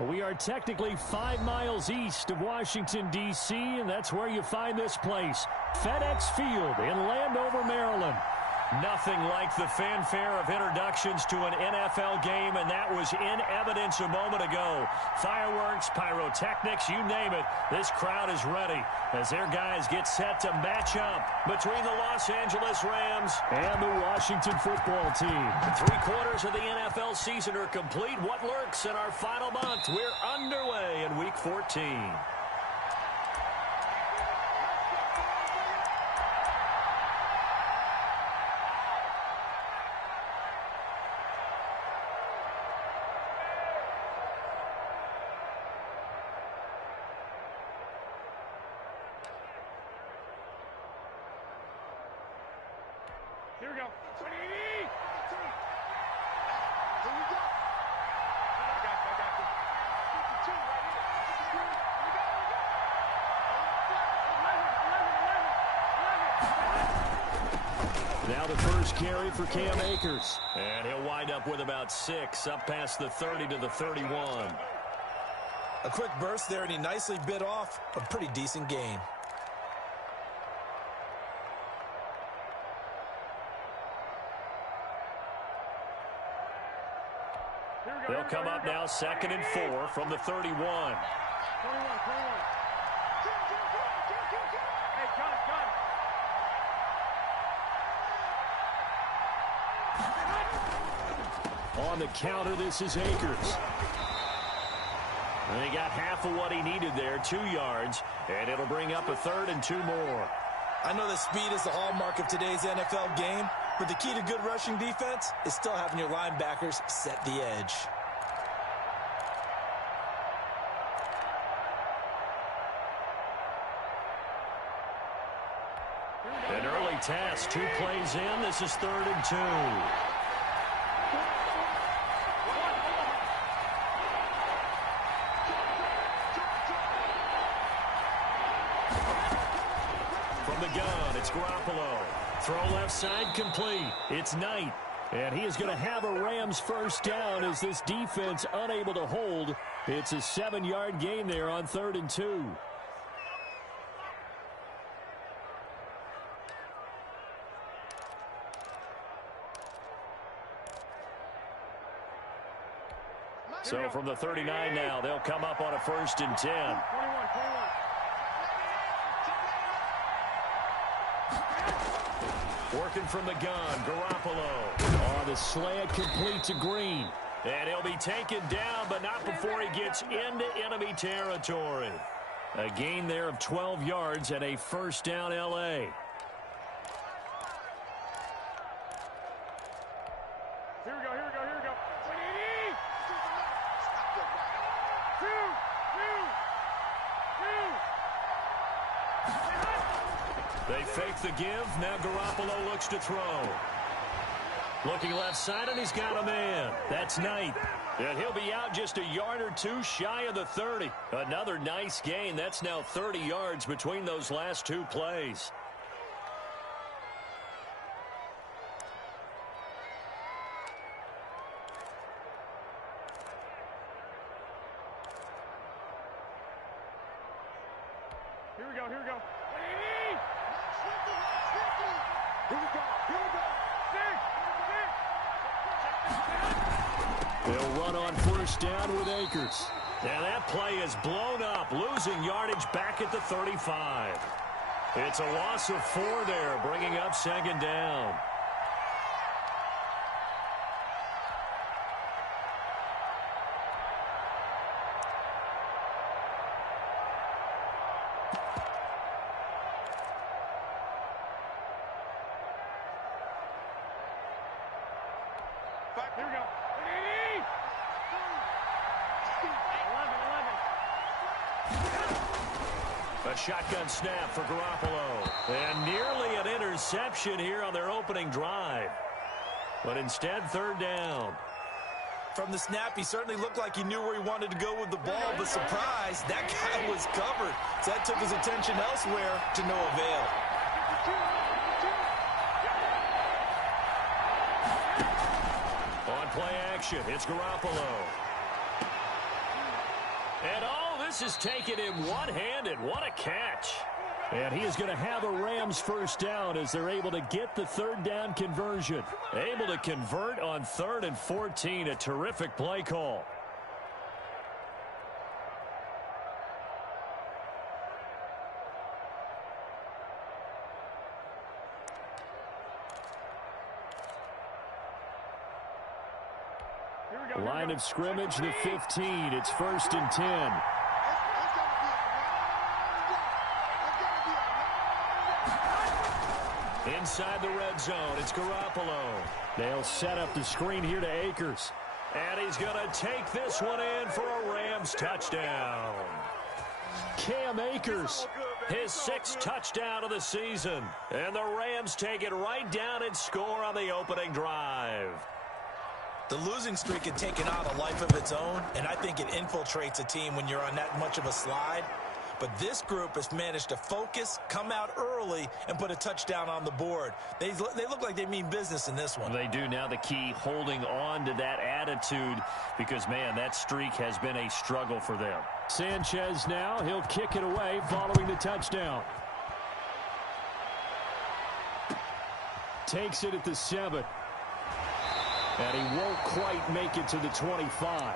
We are technically 5 miles east of Washington, D.C., and that's where you find this place, FedEx Field in Landover, Maryland. Nothing like the fanfare of introductions to an NFL game, and that was in evidence a moment ago. Fireworks, pyrotechnics, you name it, this crowd is ready as their guys get set to match up between the Los Angeles Rams and the Washington football team. 3/4 of the NFL season are complete. What lurks in our final month? We're underway in Week 14. Here we go. 20. Here we go. I got you. 52 right here. Here we go. 11. Now the first carry for Cam Akers. And he'll wind up with about 6, up past the 30 to the 31. A quick burst there, and he nicely bit off a pretty decent gain. They'll come up now 2nd and 4 from the 31. 21. Hey, cut. On the counter, this is Akers. And he got half of what he needed there, 2 yards, and it'll bring up a 3rd and 2 more. I know that speed is the hallmark of today's NFL game, but the key to good rushing defense is still having your linebackers set the edge. An early test, 2 plays in. This is 3rd and 2. From the gun, it's Garoppolo. Throw left side complete. It's Knight. And he is going to have a Rams first down as this defense unable to hold. It's a 7-yard gain there on 3rd and 2. So from the 39 now, they'll come up on a 1st and 10. 21. Working from the gun, Garoppolo. On the slant, complete to Green. And he'll be taken down, but not before he gets into enemy territory. A gain there of 12 yards and a first down L.A. Here we go. 180. 2. They fake the give. Now Garoppolo looks to throw. Looking left side, and he's got a man. That's Knight. And he'll be out just a yard or 2 shy of the 30. Another nice gain. That's now 30 yards between those last 2 plays. Here we go. 180. Here we go. 6. They'll run on first down with Akers. And that play is blown up, losing yardage back at the 35. It's a loss of 4 there, bringing up 2nd down. Here we go. 180. 11. A shotgun snap for Garoppolo. And nearly an interception here on their opening drive. But instead, 3rd down. From the snap, he certainly looked like he knew where he wanted to go with the ball, but surprise, that guy was covered. So that took his attention elsewhere to no avail. On play action, it's Garoppolo. And oh, this is taken in one-handed. What a catch. And he is going to have a Rams first down as they're able to get the third down conversion. Able to convert on 3rd and 14. A terrific play call. Line of scrimmage, the 15. It's 1st and 10. Inside the red zone, it's Garoppolo. They'll set up the screen here to Akers. And he's going to take this one in for a Rams touchdown. Cam Akers, his 6th touchdown of the season. And the Rams take it right down and score on the opening drive. The losing streak had taken on a life of its own, and I think it infiltrates a team when you're on that much of a slide. But this group has managed to focus, come out early, and put a touchdown on the board. They look like they mean business in this one. They do. Now the key, holding on to that attitude, because, man, that streak has been a struggle for them. Sanchez now, he'll kick it away following the touchdown. Takes it at the 7. And he won't quite make it to the 25.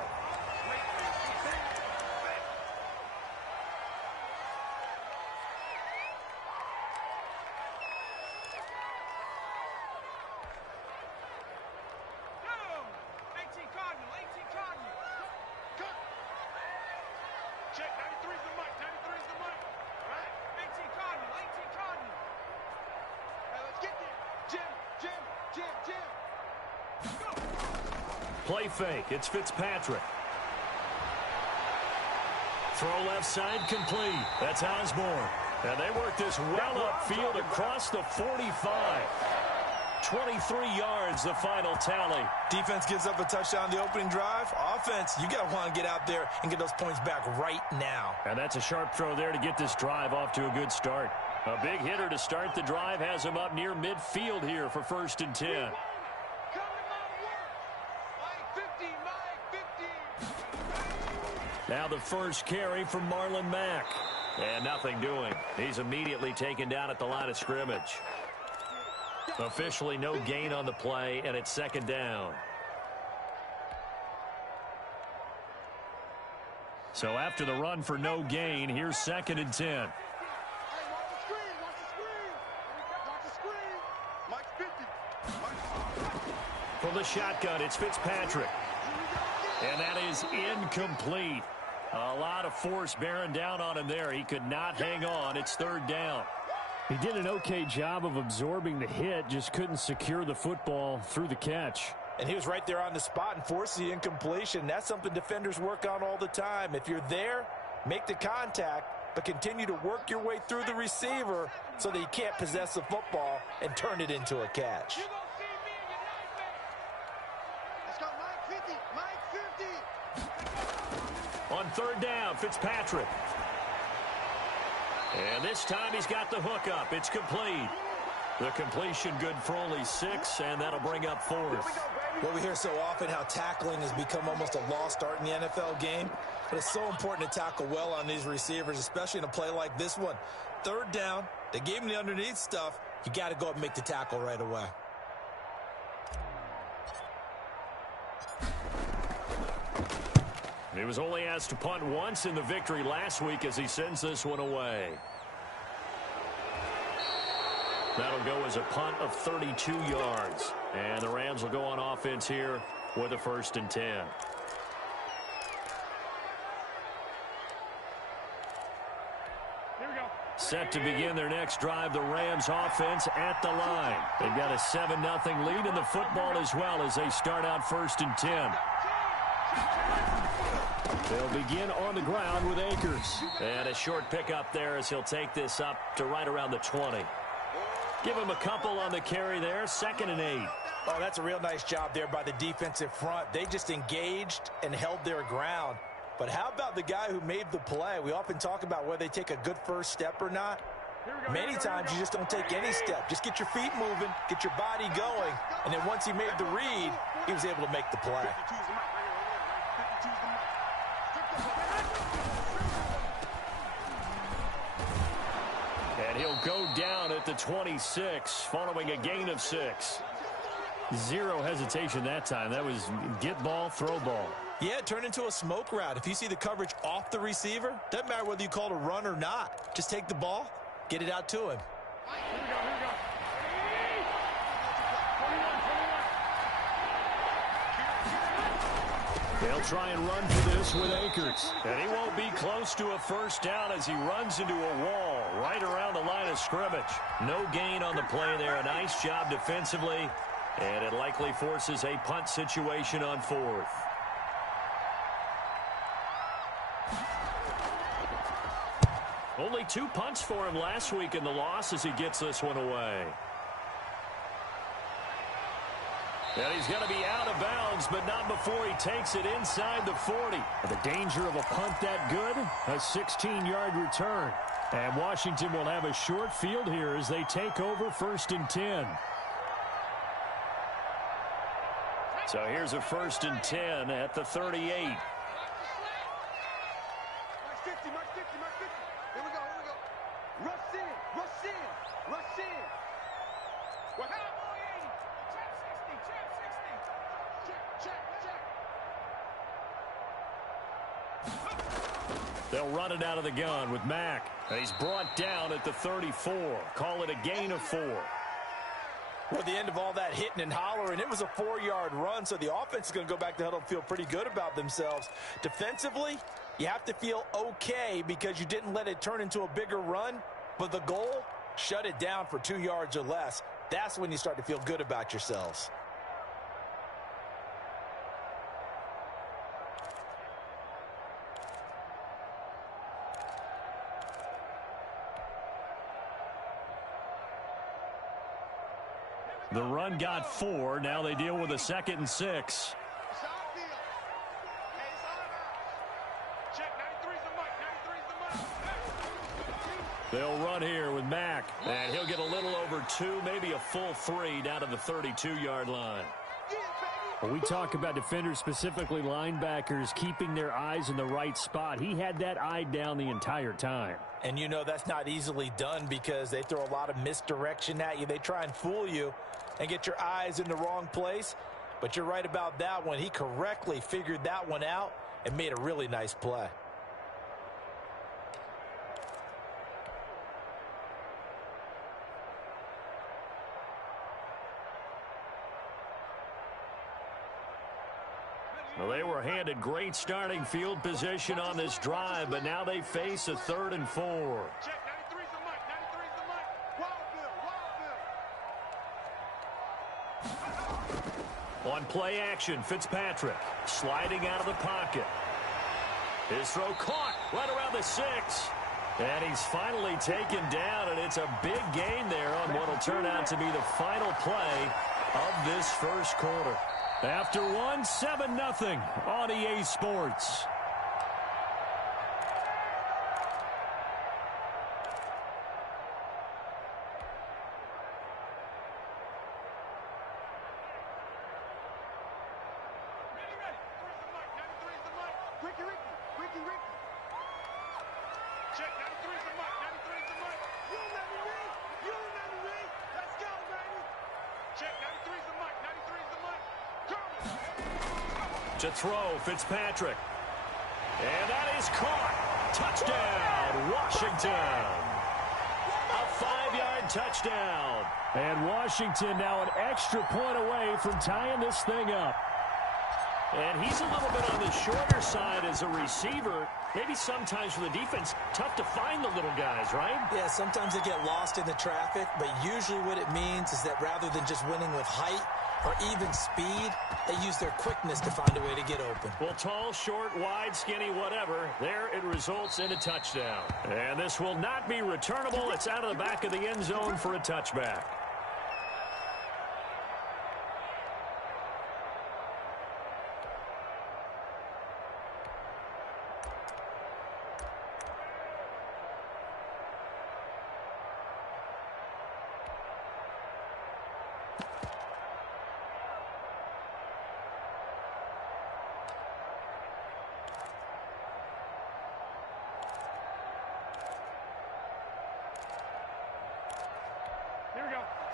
Play fake. It's Fitzpatrick. Throw left side complete. That's Osborne. And they work this well upfield across the 45. 23 yards, the final tally. Defense gives up a touchdown the opening drive. Offense, you got to want to get out there and get those points back right now. And that's a sharp throw there to get this drive off to a good start. A big hitter to start the drive has him up near midfield here for 1st and 10. Now the first carry from Marlon Mack. And nothing doing. He's immediately taken down at the line of scrimmage. Officially no gain on the play, and it's 2nd down. So after the run for no gain, here's 2nd and 10. For the shotgun, it's Fitzpatrick. And that is incomplete. A lot of force bearing down on him there. He could not hang on. It's 3rd down. He did an okay job of absorbing the hit, just couldn't secure the football through the catch. And he was right there on the spot and forced the incompletion. That's something defenders work on all the time. If you're there, make the contact, but continue to work your way through the receiver so that you can't possess the football and turn it into a catch. On 3rd down, Fitzpatrick. And this time he's got the hook up. It's complete. The completion good for only 6, and that'll bring up 4th. Well, we hear so often how tackling has become almost a lost art in the NFL game. But it's so important to tackle well on these receivers, especially in a play like this one. 3rd down, they gave him the underneath stuff. You got to go up and make the tackle right away. He was only asked to punt once in the victory last week as he sends this one away. That'll go as a punt of 32 yards. And the Rams will go on offense here with a 1st and 10. Set to begin their next drive, the Rams offense at the line. They've got a 7-0 lead in the football as well as they start out 1st and 10. They'll begin on the ground with Akers. And a short pickup there as he'll take this up to right around the 20. Give him a couple on the carry there, 2nd and 8. Oh, that's a real nice job there by the defensive front. They just engaged and held their ground. But how about the guy who made the play? We often talk about whether they take a good first step or not. Many times you just don't take any step. Just get your feet moving, get your body going, and then once he made the read, he was able to make the play. And he'll go down at the 26 following a gain of 6. Zero hesitation that time. That was get ball, throw ball. Yeah, it turned into a smoke route. If you see the coverage off the receiver, doesn't matter whether you call it a run or not. Just take the ball, get it out to him. Here we go. They'll try and run for this with Akers. And he won't be close to a first down as he runs into a wall right around the line of scrimmage. No gain on the play there. A nice job defensively. And it likely forces a punt situation on 4th. Only 2 punts for him last week in the loss as he gets this one away. And he's going to be out of bounds, but not before he takes it inside the 40. The danger of a punt that good, a 16-yard return. And Washington will have a short field here as they take over 1st and 10. So here's a 1st and 10 at the 38. Mark 50. Here we go. Rush in. Well, how? Check. They'll run it out of the gun with Mack. And he's brought down at the 34. Call it a gain of 4. Well, at the end of all that hitting and hollering, it was a 4-yard run, so the offense is going to go back to huddle and feel pretty good about themselves. Defensively, you have to feel okay because you didn't let it turn into a bigger run, but the goal, shut it down for 2 yards or less. That's when you start to feel good about yourselves. The run got 4. Now they deal with a 2nd and 6. They'll run here with Mack. And he'll get a little over 2, maybe a full 3 down to the 32-yard line. When we talk about defenders, specifically linebackers, keeping their eyes in the right spot, he had that eye down the entire time. And you know that's not easily done because they throw a lot of misdirection at you. They try and fool you and get your eyes in the wrong place. But you're right about that one. He correctly figured that one out and made a really nice play. Well, they were handed great starting field position on this drive, but now they face a 3rd and 4. Check, 93's the mic. 93's the mic. Wild Bill. On play action, Fitzpatrick sliding out of the pocket. His throw caught right around the 6. And he's finally taken down, and it's a big gain there on what will turn out to be the final play of this first quarter. After 7-0 on EA Sports. Check, 93's the mic. 93's the mic. You remember me? You remember me? Let's go, baby. Check, 93's the mic. 93's the mic. To throw, Fitzpatrick. And that is caught. Touchdown, Washington. A 5-yard touchdown. And Washington now an extra point away from tying this thing up. And he's a little bit on the shorter side as a receiver. Maybe sometimes for the defense, tough to find the little guys, right? Yeah, sometimes they get lost in the traffic, but usually what it means is that rather than just winning with height or even speed, they use their quickness to find a way to get open. Well, tall, short, wide, skinny, whatever, there it results in a touchdown. And this will not be returnable. It's out of the back of the end zone for a touchback.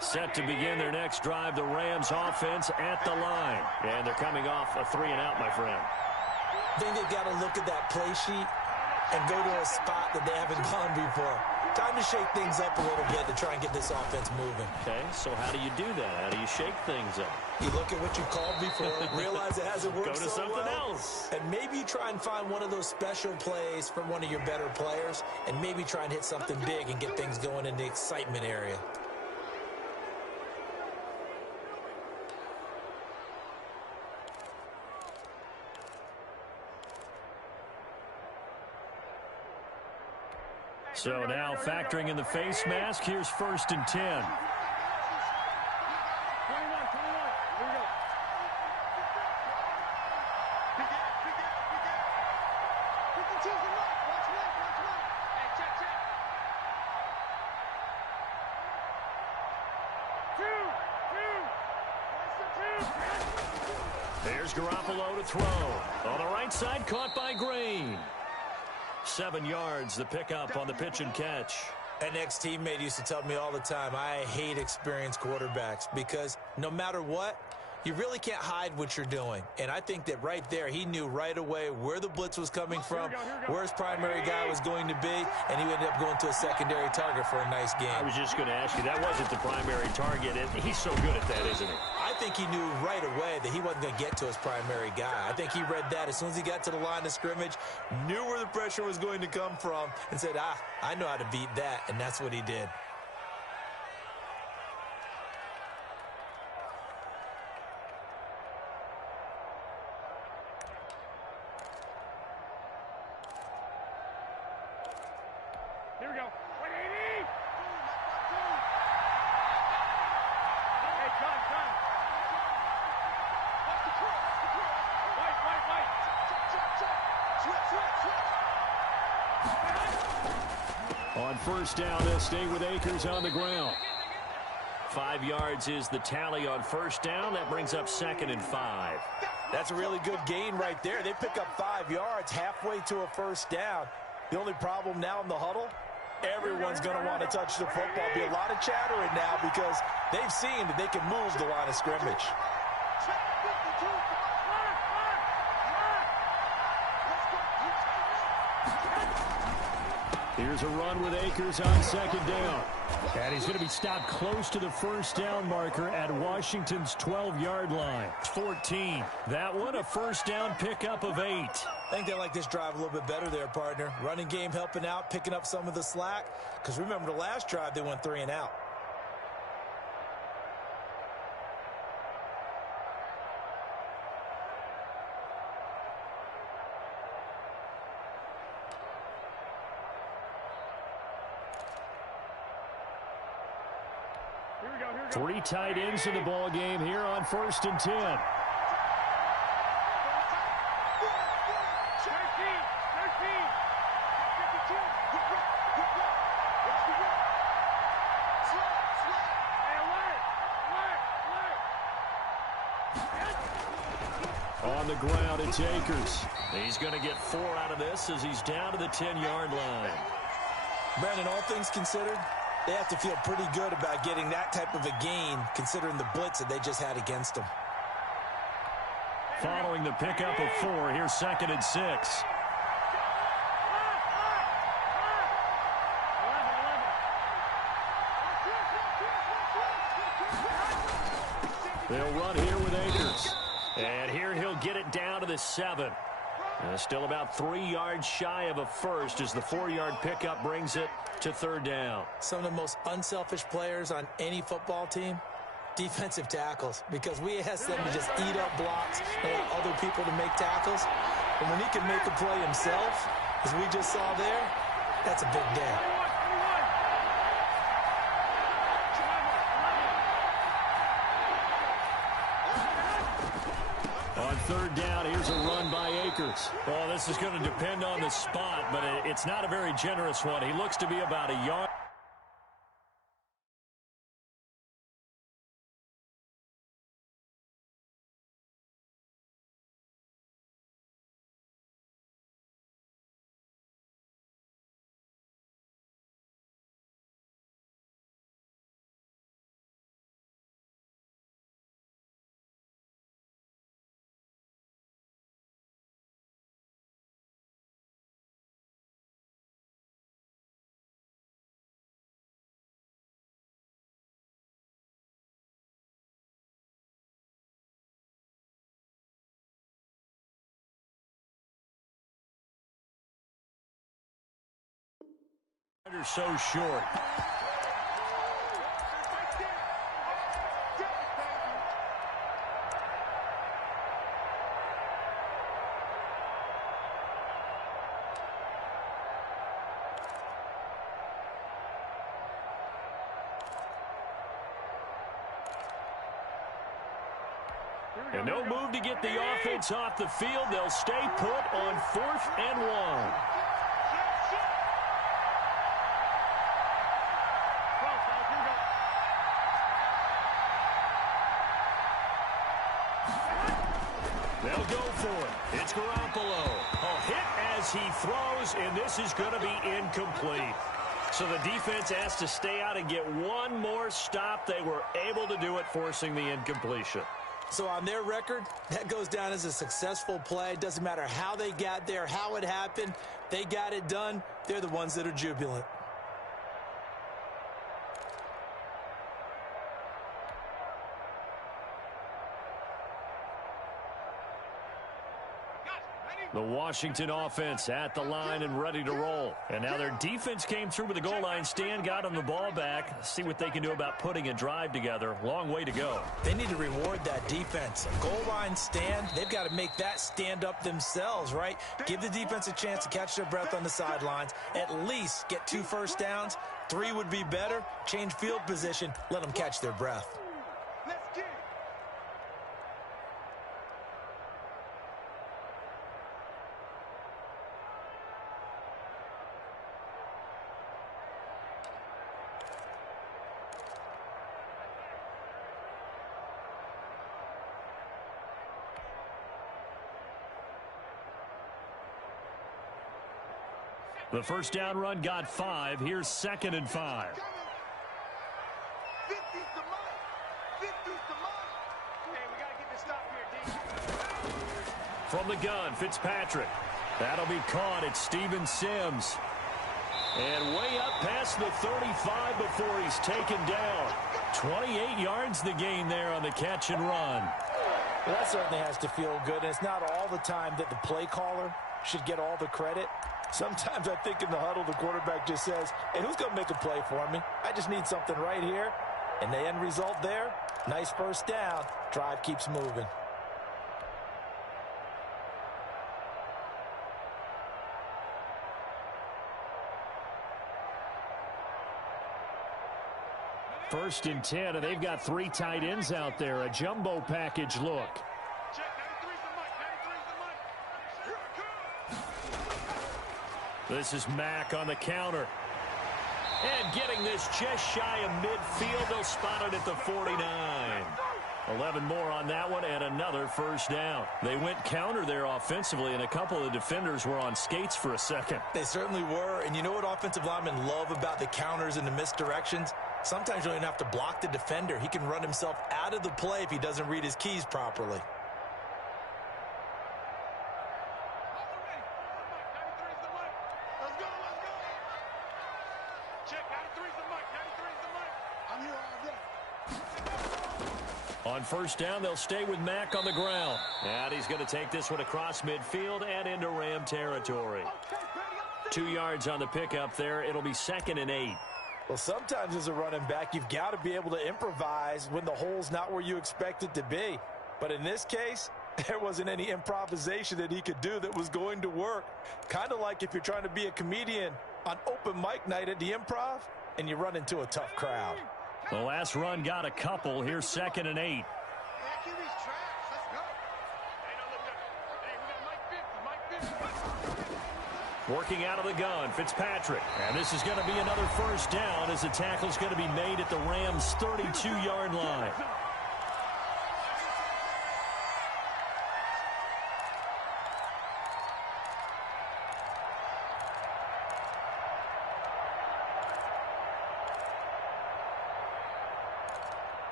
Set to begin their next drive, the Rams offense at the line. And they're coming off a 3-and-out, my friend. I think they've got to look at that play sheet and go to a spot that they haven't gone before. Time to shake things up a little bit to try and get this offense moving. Okay, so how do you do that? How do you shake things up? You look at what you called before, realize it hasn't worked Go to so something well, else. and maybe try and find one of those special plays from one of your better players, and maybe try and hit something big and get things going in the excitement area. So now factoring in the face mask, here's 1st and 10. 21, 21. Here we go. Pick the cheese and look. Watch one. Hey, check. Two. There's Garoppolo to throw. On the right side, caught by Green. 7 yards, the pickup on the pitch and catch. An ex-teammate used to tell me all the time, I hate experienced quarterbacks because no matter what, you really can't hide what you're doing. And I think that right there, he knew right away where the blitz was coming from, where his primary guy was going to be, and he ended up going to a secondary target for a nice game. I was just going to ask you, that wasn't the primary target, and he's so good at that, isn't he? I think he knew right away that he wasn't going to get to his primary guy. I think he read that as soon as he got to the line of scrimmage, knew where the pressure was going to come from, and said, I know how to beat that, and that's what he did. Here we go. 180. Hey, John. Watch the cross. White. Switch. On 1st down, they'll stay with Akers on the ground. 5 yards is the tally on 1st down. That brings up 2nd and 5. That's a really good gain right there. They pick up 5 yards halfway to a 1st down. The only problem now in the huddle, everyone's going to want to touch the football. Be a lot of chattering now because they've seen that they can move the line of scrimmage. Here's a run with Akers on 2nd down. And he's going to be stopped close to the 1st down marker at Washington's 12-yard line. 14. That one, a 1st down pickup of 8. I think they like this drive a little bit better there, partner. Running game helping out, picking up some of the slack. Because remember, the last drive, they went 3-and-out. Here we go. 3 tight ends in the ball game here on 1st and 10. 13. On the ground, it's Akers. He's going to get 4 out of this as he's down to the 10-yard line. Brandon, all things considered, they have to feel pretty good about getting that type of a gain considering the blitz that they just had against them. Following the pickup of 4, here's 2nd and 6. They'll run here with Akers. And here he'll get it down to the 7. Still about 3 yards shy of a first as the 4-yard pickup brings it to 3rd down. Some of the most unselfish players on any football team, defensive tackles, because we ask them to just eat up blocks and allow other people to make tackles. And when he can make a play himself, as we just saw there, that's a big day. On 3rd down, here's a run by Akers. Oh, this is going to depend on the spot, but it's not a very generous one. He looks to be about a yard. So short. And no move to get the offense off the field. They'll stay put on 4th and 1. They'll go for it. It's Garoppolo. A hit as he throws, and this is going to be incomplete. So the defense has to stay out and get one more stop. They were able to do it, forcing the incompletion. So on their record, that goes down as a successful play. It doesn't matter how they got there, how it happened. They got it done. They're the ones that are jubilant. The Washington offense at the line and ready to roll. And now their defense came through with the goal line stand, got them the ball back. See what they can do about putting a drive together. Long way to go. They need to reward that defense. A goal line stand, they've got to make that stand up themselves, right? Give the defense a chance to catch their breath on the sidelines. At least get 2 first downs. 3 would be better. Change field position. Let them catch their breath. Let's get it. The first down run got 5. Here's 2nd and 5. 50's the mark. 50's the mark. Hey, we got to get this stop here, D. From the gun, Fitzpatrick. That'll be caught. It's Steven Sims. And way up past the 35 before he's taken down. 28 yards the gain there on the catch and run. Well, that certainly has to feel good. And it's not all the time that the play caller should get all the credit. Sometimes I think in the huddle, the quarterback just says, hey, who's going to make a play for me? I just need something right here. And the end result there, nice first down. Drive keeps moving. First and 10, and they've got 3 tight ends out there. A jumbo package look. Check, 93's the mic. 93's the mic. Here it comes. This is Mack on the counter. And getting this just shy of midfield. They'll spot it at the 49. 11 more on that one and another first down. They went counter there offensively, and a couple of defenders were on skates for a second. They certainly were. And you know what offensive linemen love about the counters and the misdirections? Sometimes you don't even have to block the defender. He can run himself out of the play if he doesn't read his keys properly. On first down, they'll stay with Mack on the ground. And he's going to take this one across midfield and into Ram territory. 2 yards on the pickup there. It'll be 2nd and 8. Well, sometimes as a running back, you've got to be able to improvise when the hole's not where you expect it to be. But in this case, there wasn't any improvisation that he could do that was going to work. Kind of like if you're trying to be a comedian on open mic night at the Improv and you run into a tough crowd. The last run got a couple. Here's 2nd and 8. Working out of the gun, Fitzpatrick. And this is going to be another first down as the tackle's going to be made at the Rams' 32-yard line.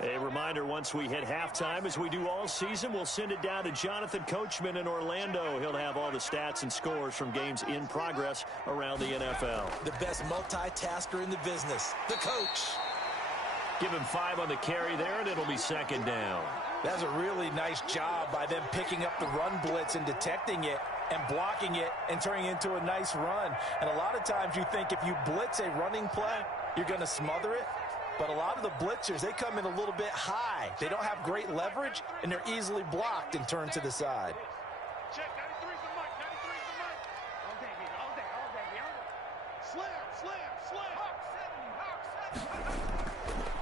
A reminder, once we hit halftime, as we do all season, we'll send it down to Jonathan Coachman in Orlando. He'll have all the stats and scores from games in progress around the NFL. The best multitasker in the business, the coach. Give him 5 on the carry there, and it'll be second down. That's a really nice job by them picking up the run blitz and detecting it and blocking it and turning it into a nice run. And a lot of times you think if you blitz a running play, you're going to smother it. But a lot of the blitzers, they come in a little bit high. They don't have great leverage, and they're easily blocked and turned to the side. Check, 93's the mic, 93's the mic. All day, baby, all day, all day, Slam, slam, slam. Hawk 70, Hawk 70.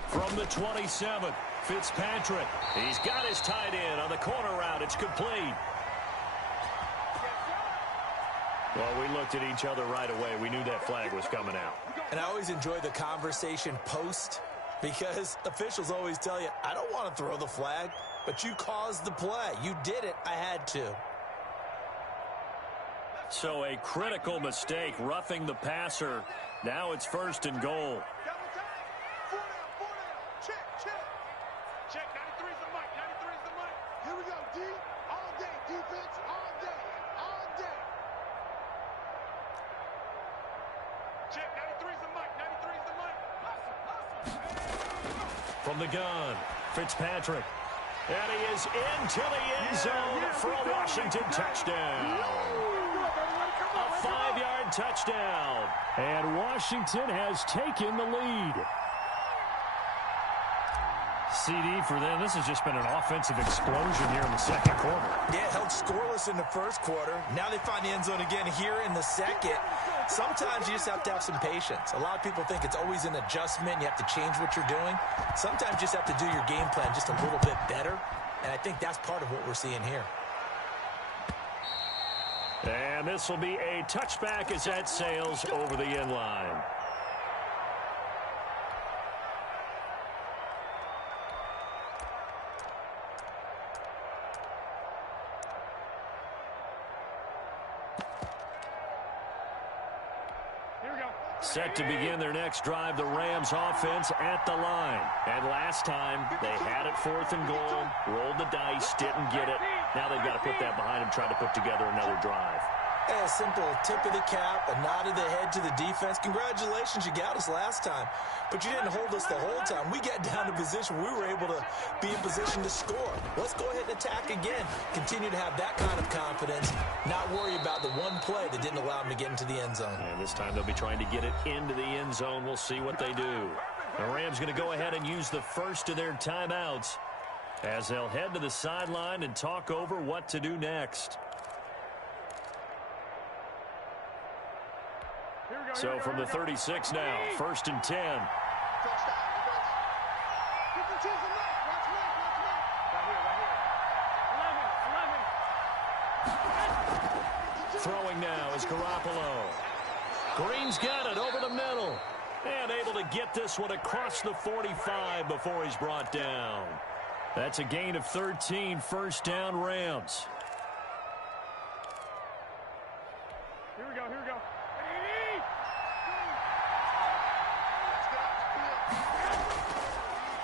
From the 27th, Fitzpatrick. He's got his tight end on the corner route. It's complete. Well, we looked at each other right away. We knew that flag was coming out. And I always enjoy the conversation post because officials always tell you, I don't want to throw the flag, but you caused the play. You did it. I had to. So a critical mistake, roughing the passer. Now it's first and goal. Double time. 4 down. Check, 93's the mic, 93's the mic. Here we go, D. All day, defense, all day, all day. Check, 93's the mic, 93's the mic. From the gun, Fitzpatrick. And he is into the end zone for a Washington touchdown. A 5-yard touchdown. And Washington has taken the lead. CD for them. This has just been an offensive explosion here in the second quarter. Yeah, held scoreless in the first quarter. Now they find the end zone again here in the second. Sometimes you just have to have some patience. A lot of people think it's always an adjustment. You have to change what you're doing. Sometimes you just have to do your game plan just a little bit better. And I think that's part of what we're seeing here. And this will be a touchback as that sails over the end line. Set to begin their next drive, the Rams offense at the line. And last time, they had it 4th and goal, rolled the dice, didn't get it. Now they've got to put that behind them, try to put together another drive. A simple tip of the cap, a nod of the head to the defense. Congratulations, you got us last time. But you didn't hold us the whole time. We got down to position. We were able to be in position to score. Let's go ahead and attack again. Continue to have that kind of confidence. Not worry about the one play that didn't allow them to get into the end zone. And this time they'll be trying to get it into the end zone. We'll see what they do. The Rams going to go ahead and use the first of their timeouts as they'll head to the sideline and talk over what to do next. So from the 36 now, 1st and 10. Throwing now is Garoppolo. Green's got it over the middle. And able to get this one across the 45 before he's brought down. That's a gain of 13, first down Rams. Here we go.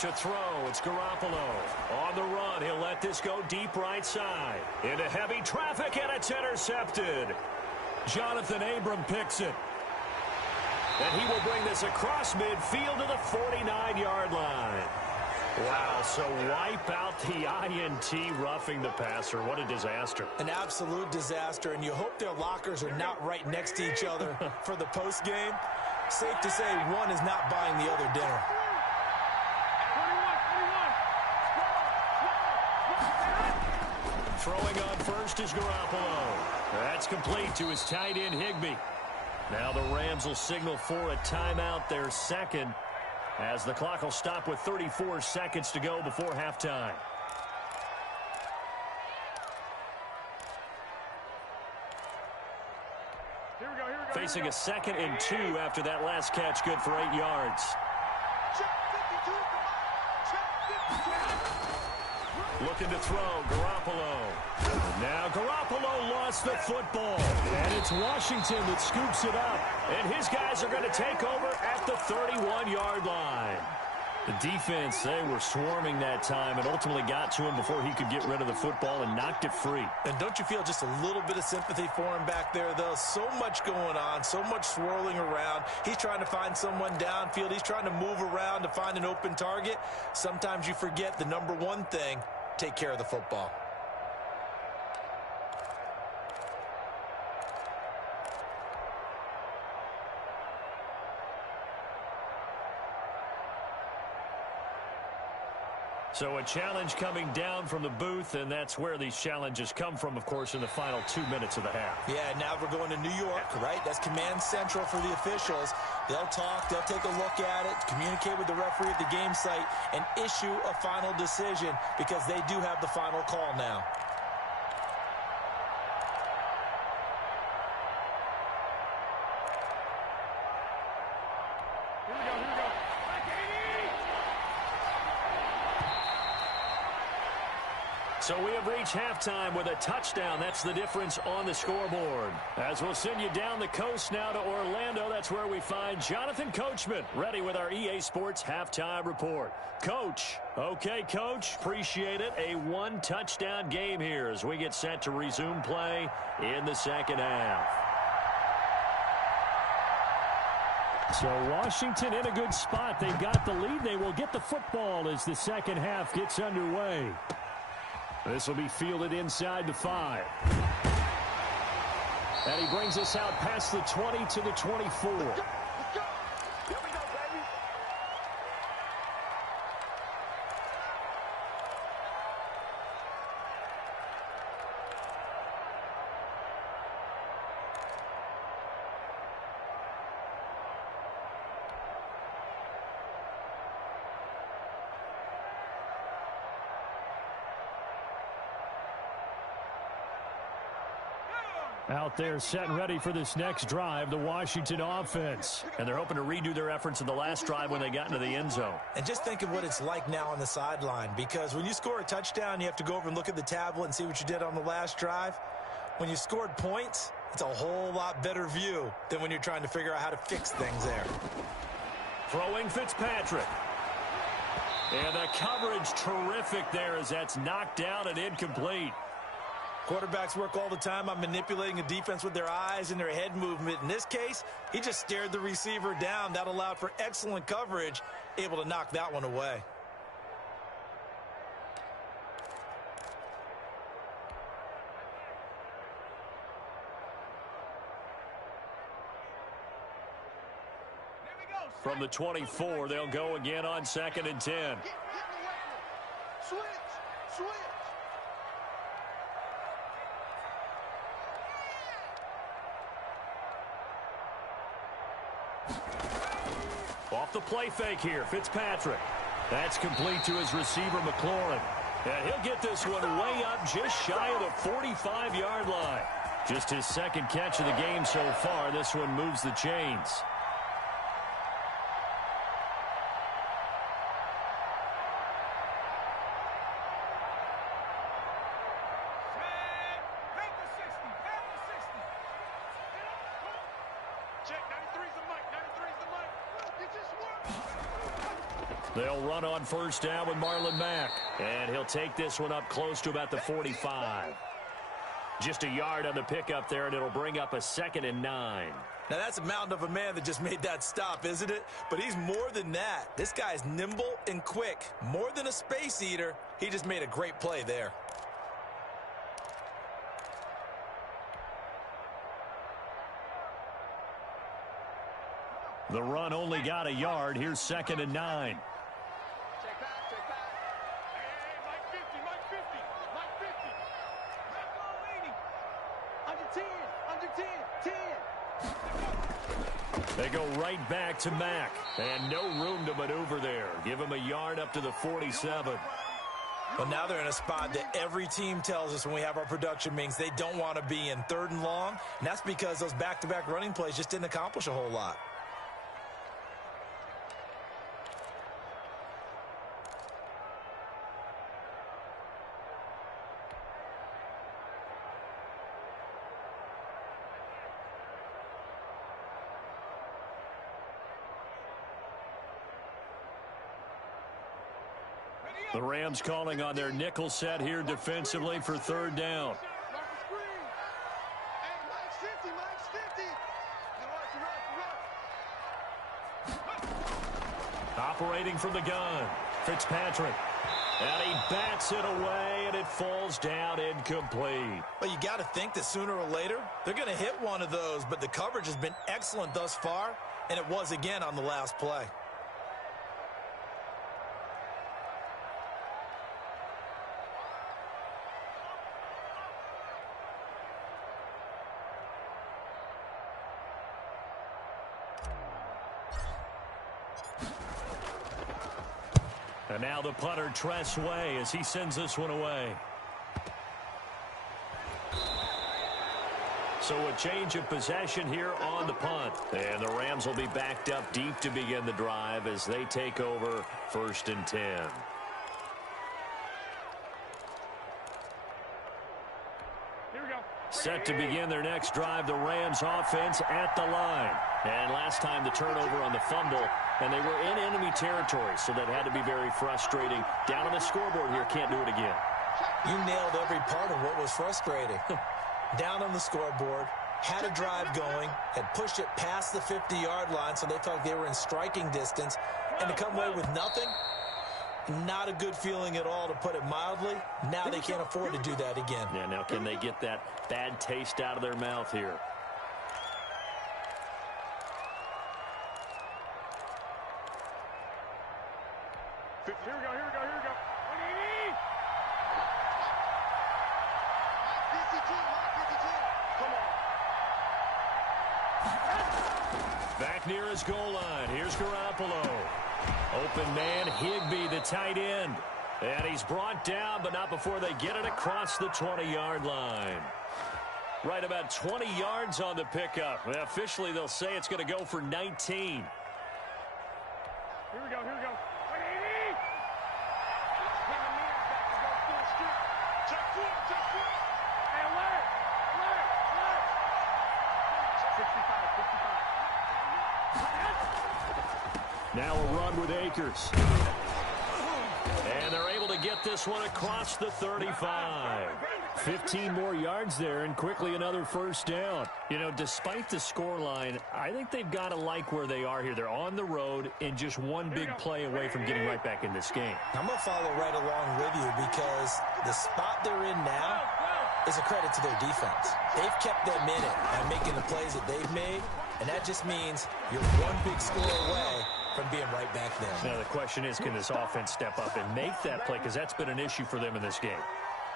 To throw, it's Garoppolo. On the run, he'll let this go deep right side. Into heavy traffic, and it's intercepted. Jonathan Abram picks it. And he will bring this across midfield to the 49-yard line. Wow, so wipe out the INT, roughing the passer. What a disaster. An absolute disaster, and you hope their lockers are not right next to each other for the postgame. Safe to say one is not buying the other dinner. Throwing on first is Garoppolo. That's complete to his tight end, Higbee. Now the Rams will signal for a timeout, their second, as the clock will stop with 34 seconds to go before halftime. Here we go. Facing a 2nd and 2 after that last catch, good for 8 yards. Looking to throw, Garoppolo. Now Garoppolo lost the football. And it's Washington that scoops it up. And his guys are going to take over at the 31-yard line. The defense, they were swarming that time and ultimately got to him before he could get rid of the football and knocked it free. And don't you feel just a little bit of sympathy for him back there, though? So much going on, so much swirling around. He's trying to find someone downfield. He's trying to move around to find an open target. Sometimes you forget the number one thing, take care of the football. So a challenge coming down from the booth, and that's where these challenges come from, of course, in the final 2 minutes of the half. Yeah, now we're going to New York, right? That's command central for the officials. They'll talk, they'll take a look at it, communicate with the referee at the game site, and issue a final decision because they do have the final call now. So we have reached halftime with a touchdown. That's the difference on the scoreboard. As we'll send you down the coast now to Orlando, that's where we find Jonathan Coachman ready with our EA Sports halftime report. Coach. Okay, Coach. Appreciate it. A one-touchdown game here as we get set to resume play in the second half. So Washington in a good spot. They've got the lead. They will get the football as the second half gets underway. This will be fielded inside the 5. And he brings us out past the 20 to the 24. Out there set and ready for this next drive, the Washington offense. And they're hoping to redo their efforts in the last drive when they got into the end zone. And just think of what it's like now on the sideline, because when you score a touchdown, you have to go over and look at the tablet and see what you did on the last drive. When you scored points, it's a whole lot better view than when you're trying to figure out how to fix things there. Throwing Fitzpatrick. And the coverage terrific there as that's knocked down and incomplete. Quarterbacks work all the time on manipulating a defense with their eyes and their head movement. In this case, he just stared the receiver down. That allowed for excellent coverage, able to knock that one away. From the 24, they'll go again on 2nd and 10. Switch. Off the play fake here, Fitzpatrick. That's complete to his receiver, McLaurin. And he'll get this one way up just shy of the 45-yard line. Just his second catch of the game so far. This one moves the chains. They'll run on first down with Marlon Mack. And he'll take this one up close to about the 45. Just a yard on the pickup there, and it'll bring up a 2nd and 9. Now, that's a mountain of a man that just made that stop, isn't it? But he's more than that. This guy's nimble and quick. More than a space eater, he just made a great play there. The run only got a yard. Here's 2nd and 9. Check back. Hey, Mike 50. Under 10. They go right back to Mack. And no room to maneuver there. Give him a yard up to the 47. Well, now they're in a spot that every team tells us when we have our production meetings they don't want to be in, 3rd and long. And that's because those back-to-back running plays just didn't accomplish a whole lot. The Rams calling on their nickel set here defensively for third down. Operating from the gun, Fitzpatrick. And he bats it away, and it falls down incomplete. Well, you got to think that sooner or later, they're going to hit one of those, but the coverage has been excellent thus far, and it was again on the last play. And now the punter, Tress Way, as he sends this one away. So a change of possession here on the punt. And the Rams will be backed up deep to begin the drive as they take over 1st and 10. Here we go. Set to begin their next drive, the Rams offense at the line. And last time the turnover on the fumble, and they were in enemy territory, so that had to be very frustrating. Down on the scoreboard here, can't do it again. You nailed every part of what was frustrating. Down on the scoreboard, had a drive going, had pushed it past the 50-yard line, so they felt they were in striking distance, and to come away with nothing, not a good feeling at all, to put it mildly. Now they can't afford to do that again. Yeah, now can they get that bad taste out of their mouth here? Here we go, here we go, here we go. 180! Back near his goal line. Here's Garoppolo. Open man, Higbee, the tight end. And he's brought down, but not before they get it across the 20-yard line. Right about 20 yards on the pickup. Well, officially, they'll say it's going to go for 19. Here we go, here we go. 180! Check foot, check foot. Hey, alert, alert, alert. 65, 65. Now a run with Akers. And they're able to get this one across the 35. 15 more yards there, and quickly another first down. You know, despite the scoreline, I think they've got to like where they are here. They're on the road and just one big play away from getting right back in this game. I'm going to follow right along with you, because the spot they're in now is a credit to their defense. They've kept them in it by making the plays that they've made, and that just means you're one big score away from being right back there. Now the question is, can this offense step up and make that play, because that's been an issue for them in this game.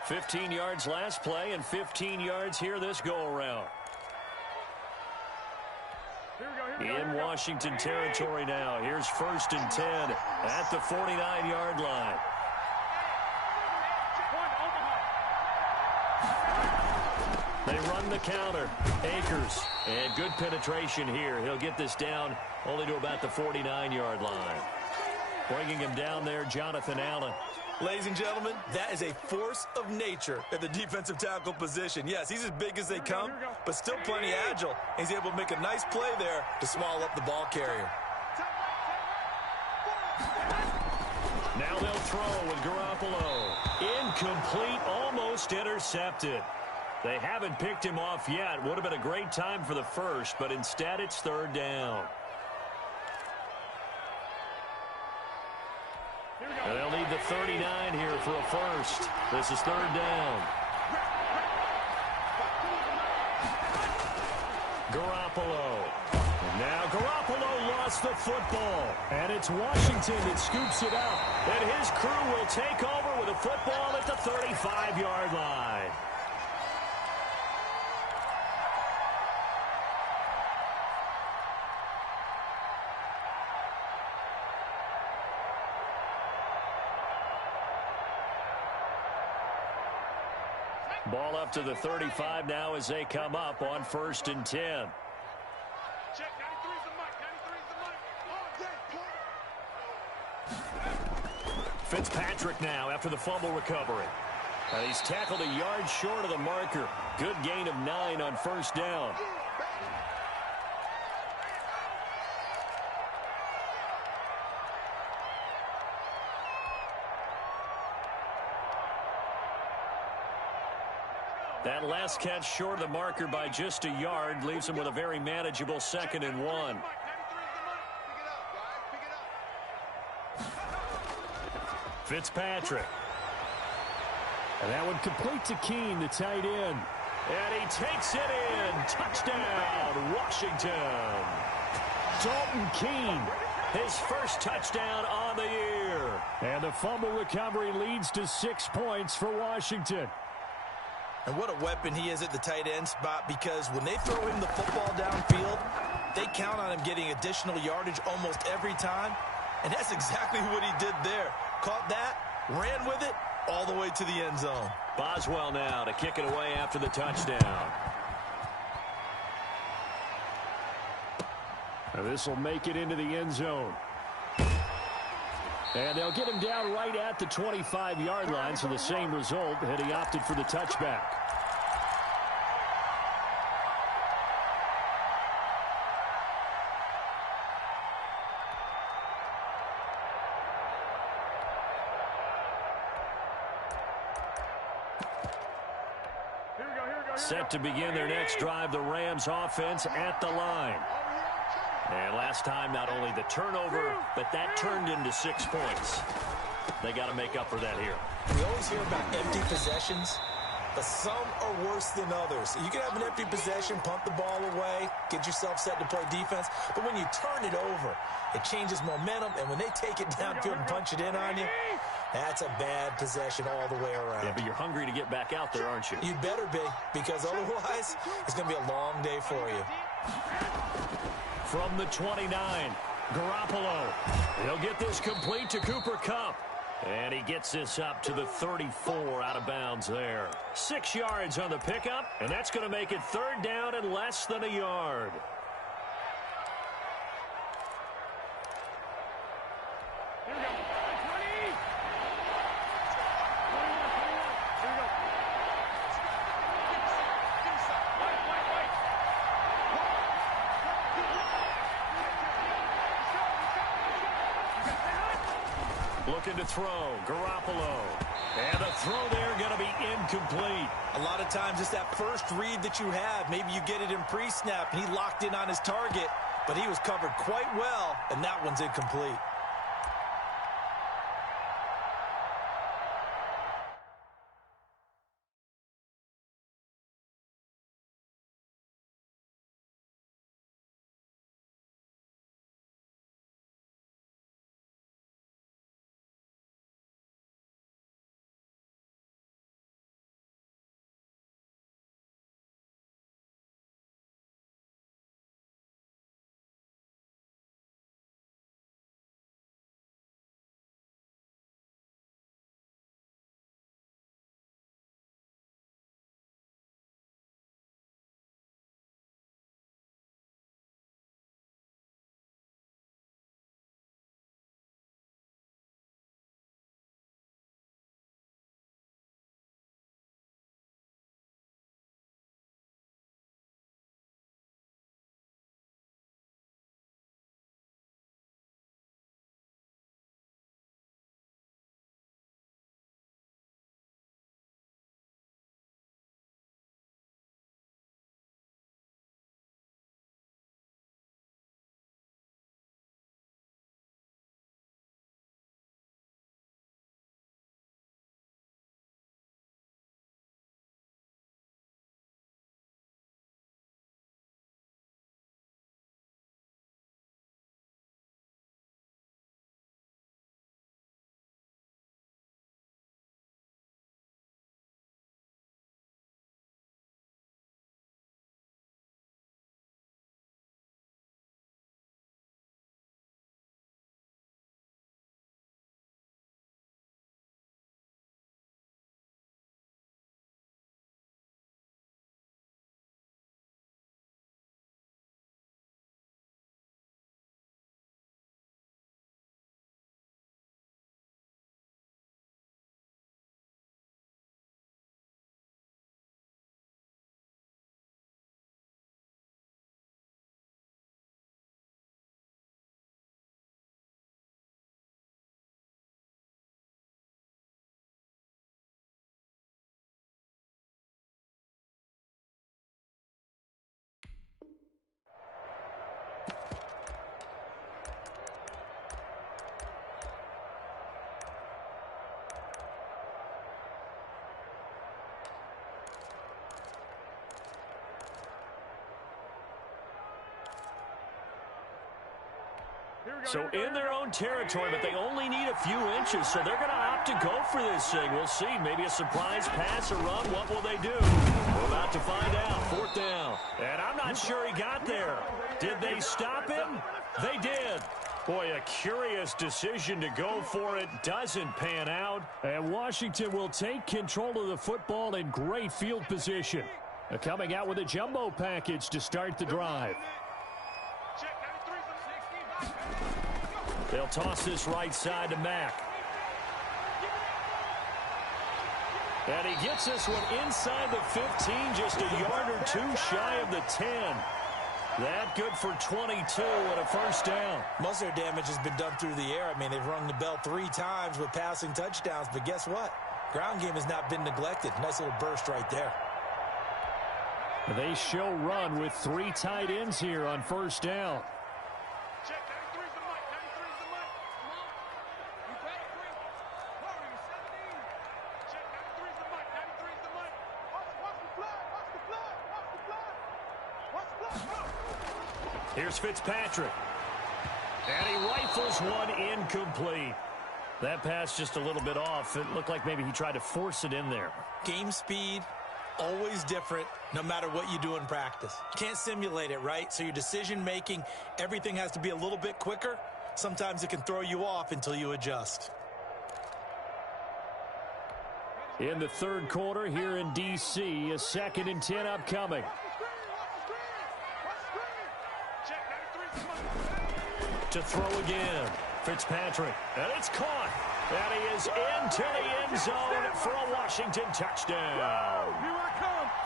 15 yards last play and 15 yards here this go-around. In Washington territory now. Here's 1st and 10 at the 49-yard line. They run the counter. Akers. And good penetration here. He'll get this down only to about the 49-yard line. Bringing him down there, Jonathan Allen. Ladies and gentlemen, that is a force of nature at the defensive tackle position. Yes, he's as big as they come, but still plenty agile. He's able to make a nice play there to swallow up the ball carrier. Now they'll throw with Garoppolo. Incomplete, almost intercepted. They haven't picked him off yet. Would have been a great time for the first, but instead it's third down. And they'll need the 39 here for a first. This is third down. Garoppolo. And now Garoppolo lost the football. And it's Washington that scoops it up. And his crew will take over with a football at the 35-yard line. Ball up to the 35 now as they come up on 1st and 10. Check, 93's the mic, 93's the mic. All day, Fitzpatrick now after the fumble recovery. He's tackled a yard short of the marker. Good gain of 9 on 1st down. That last catch short of the marker by just a yard leaves him with a very manageable 2nd and 1. Fitzpatrick. And that one complete to Keene, the tight end. And he takes it in. Touchdown, Washington. Dalton Keene, his first touchdown on the year. And the fumble recovery leads to 6 points for Washington. And what a weapon he is at the tight end spot, because when they throw him the football downfield, they count on him getting additional yardage almost every time. And that's exactly what he did there. Caught that, ran with it, all the way to the end zone. Boswell now to kick it away after the touchdown. This will make it into the end zone. And they'll get him down right at the 25-yard line, so the same result, and he opted for the touchback. Set to begin their next drive, the Rams offense at the line. And last time, not only the turnover, but that turned into 6 points. They got to make up for that here. We always hear about empty possessions, but some are worse than others. You can have an empty possession, punt the ball away, get yourself set to play defense, but when you turn it over, it changes momentum, and when they take it downfield and punch it in on you, that's a bad possession all the way around. Yeah, but you're hungry to get back out there, aren't you? You'd better be, because otherwise, it's going to be a long day for you. From the 29, Garoppolo. He'll get this complete to Cooper Kupp. And he gets this up to the 34 out of bounds there. 6 yards on the pickup, and that's going to make it 3rd down and less than a yard. Looking to throw, Garoppolo. And the throw there going to be incomplete. A lot of times it's that first read that you have. Maybe you get it in pre-snap, and he locked in on his target, but he was covered quite well, and that one's incomplete. So in their own territory, but they only need a few inches, so they're going to opt to go for this thing. We'll see. Maybe a surprise pass or run. What will they do? We're about to find out. 4th down. And I'm not sure he got there. Did they stop him? They did. Boy, a curious decision to go for it. Doesn't pan out. And Washington will take control of the football in great field position. Coming out with a jumbo package to start the drive. They'll toss this right side to Mack. And he gets this one inside the 15, just a yard or two shy of the 10. That good for 22 and a 1st down. Most of their damage has been done through the air. I mean, they've rung the bell 3 times with passing touchdowns, but guess what? Ground game has not been neglected. Nice little burst right there. They show run with 3 tight ends here on 1st down. Here's Fitzpatrick. And he rifles one incomplete. That pass just a little bit off. It looked like maybe he tried to force it in there. Game speed, always different, no matter what you do in practice. Can't simulate it, right? So your decision-making, everything has to be a little bit quicker. Sometimes it can throw you off until you adjust. In the 3rd quarter here in D.C., a 2nd and 10 upcoming. To throw again. Fitzpatrick. And it's caught. And he is into the end zone for a Washington touchdown.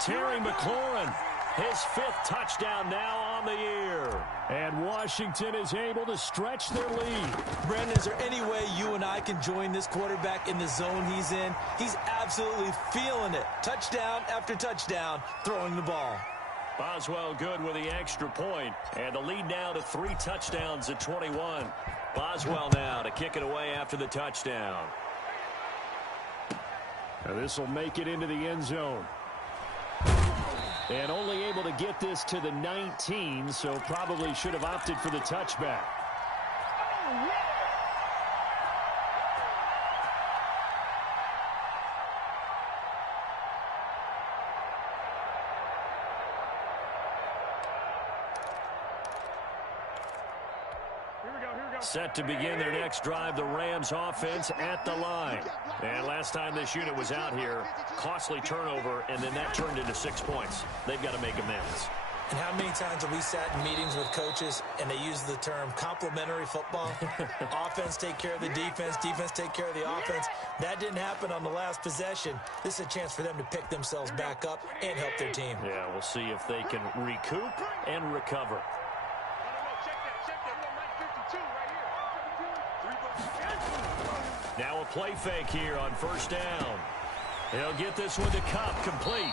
Terry McLaurin, his 5th touchdown now on the year. And Washington is able to stretch their lead. Brandon, is there any way you and I can join this quarterback in the zone he's in? He's absolutely feeling it. Touchdown after touchdown, throwing the ball. Boswell good with the extra point, and the lead now to 3 touchdowns at 21. Boswell now to kick it away after the touchdown. This will make it into the end zone. And only able to get this to the 19, so probably should have opted for the touchback. Set to begin their next drive, the Rams offense at the line. And last time this unit was out here, costly turnover, and then that turned into 6 points. They've got to make amends. And how many times have we sat in meetings with coaches and they use the term complementary football? Offense take care of the defense, defense take care of the offense. That didn't happen on the last possession. This is a chance for them to pick themselves back up and help their team. Yeah, we'll see if they can recoup and recover. Now a play fake here on 1st down. He'll get this one to Cup, complete.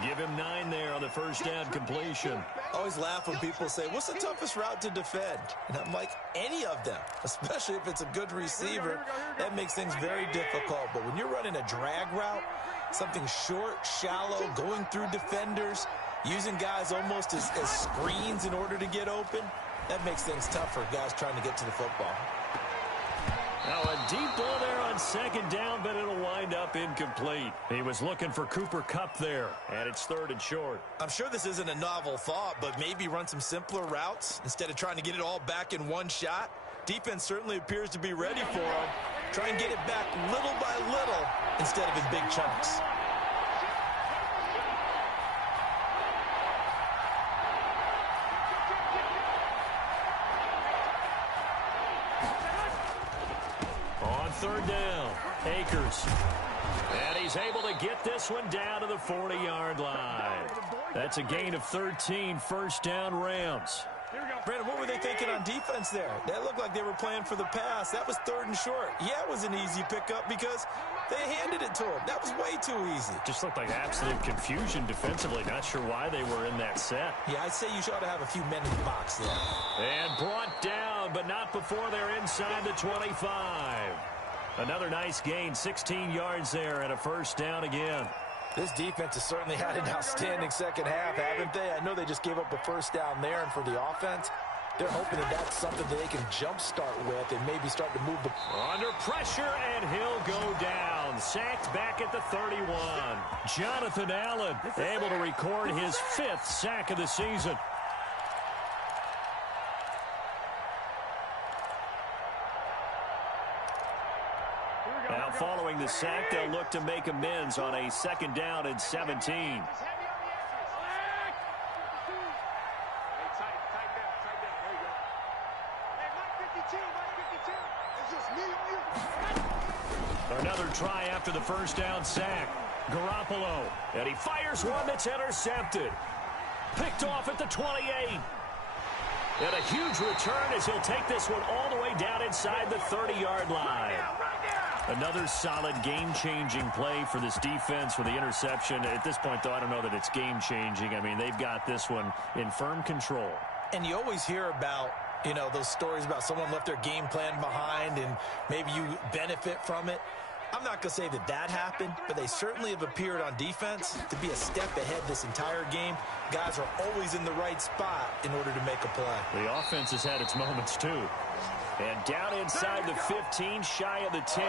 Give him 9 there on the 1st down completion. I always laugh when people say, what's the toughest route to defend? And I'm like, any of them, especially if it's a good receiver. That makes things very difficult. But when you're running a drag route, something short, shallow, going through defenders, using guys almost as screens in order to get open, that makes things tough for guys trying to get to the football. Now a deep ball there on 2nd down, but it'll wind up incomplete. He was looking for Cooper Kupp there, and it's 3rd and short. I'm sure this isn't a novel thought, but maybe run some simpler routes instead of trying to get it all back in one shot. Defense certainly appears to be ready for him. Try and get it back little by little instead of in big chunks. On 3rd down, Akers. And he's able to get this one down to the 40-yard line. That's a gain of 13, 1st down Rams. Brandon, what were they thinking on defense there? That looked like they were playing for the pass. That was 3rd and short. Yeah, it was an easy pickup because they handed it to him. That was way too easy. Just looked like absolute confusion defensively. Not sure why they were in that set. Yeah, I'd say you should have a few men in the box there. And brought down, but not before they're inside the 25. Another nice gain, 16 yards there, and a 1st down again. This defense has certainly had an outstanding second half, haven't they? I know they just gave up a 1st down there, and for the offense, They're hoping that that's something that they can jumpstart with and maybe start to move the... Under pressure, and he'll go down. Sacked back at the 31. Jonathan Allen able to record his 5th sack of the season. Now following the sack, they'll look to make amends on a 2nd down and 17. Another try after the 1st down sack. Garoppolo, and he fires one that's intercepted. Picked off at the 28. And a huge return as he'll take this one all the way down inside the 30-yard line. Another solid game-changing play for this defense with the interception. At this point, though, I don't know that it's game-changing. I mean, they've got this one in firm control. And you always hear about, you know, those stories about someone left their game plan behind and maybe you benefit from it. I'm not going to say that that happened, but they certainly have appeared on defense to be a step ahead this entire game. Guys are always in the right spot in order to make a play. The offense has had its moments, too. And down inside the 15, shy of the 10.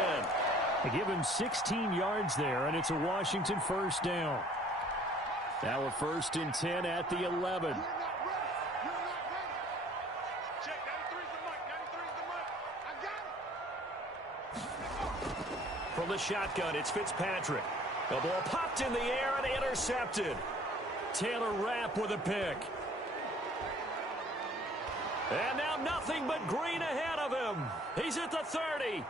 They give him 16 yards there, and it's a Washington 1st down. Now a 1st and 10 at the 11. From the shotgun, it's Fitzpatrick. The ball popped in the air and intercepted. Taylor Rapp with a pick. And now nothing but green ahead of him. He's at the 30.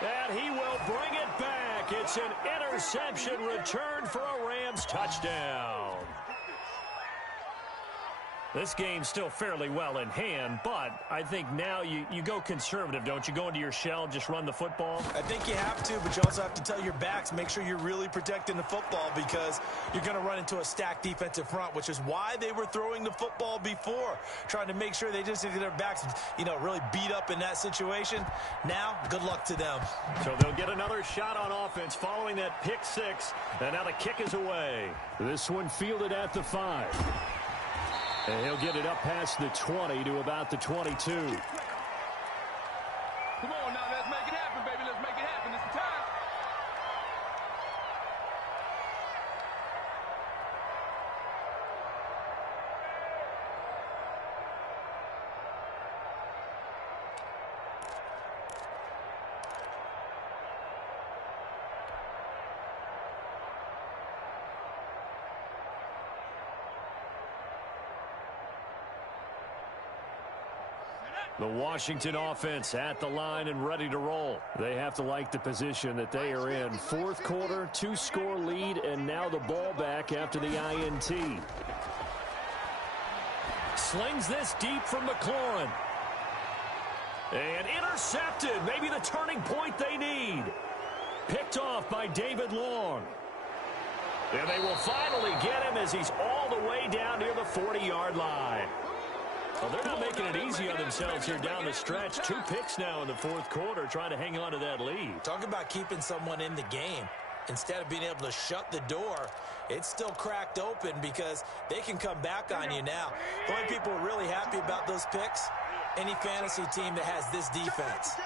And he will bring it back. It's an interception return for a Rams touchdown. This game's still fairly well in hand, but I think now you go conservative, don't you? Go into your shell, just run the football? I think you have to, but you also have to tell your backs, make sure you're really protecting the football because you're going to run into a stacked defensive front, which is why they were throwing the football before, trying to make sure they just get their backs, you know, really beat up in that situation. Now, good luck to them. So they'll get another shot on offense following that pick 6, and now the kick is away. This one fielded at the 5. And he'll get it up past the 20 to about the 22. Come on now, let's make it happen, baby. Let's make it happen. It's the time. The Washington offense at the line and ready to roll. They have to like the position that they are in. 4th quarter, 2-score lead, and now the ball back after the INT. Slings this deep from McLaurin. And intercepted. Maybe the turning point they need. Picked off by David Long. And they will finally get him as he's all the way down near the 40-yard line. Well, they're not making it easy on themselves here down the stretch. 2 picks now in the 4th quarter, trying to hang on to that lead. Talk about keeping someone in the game. Instead of being able to shut the door, it's still cracked open because they can come back on you now. The only people really happy about those picks, any fantasy team that has this defense.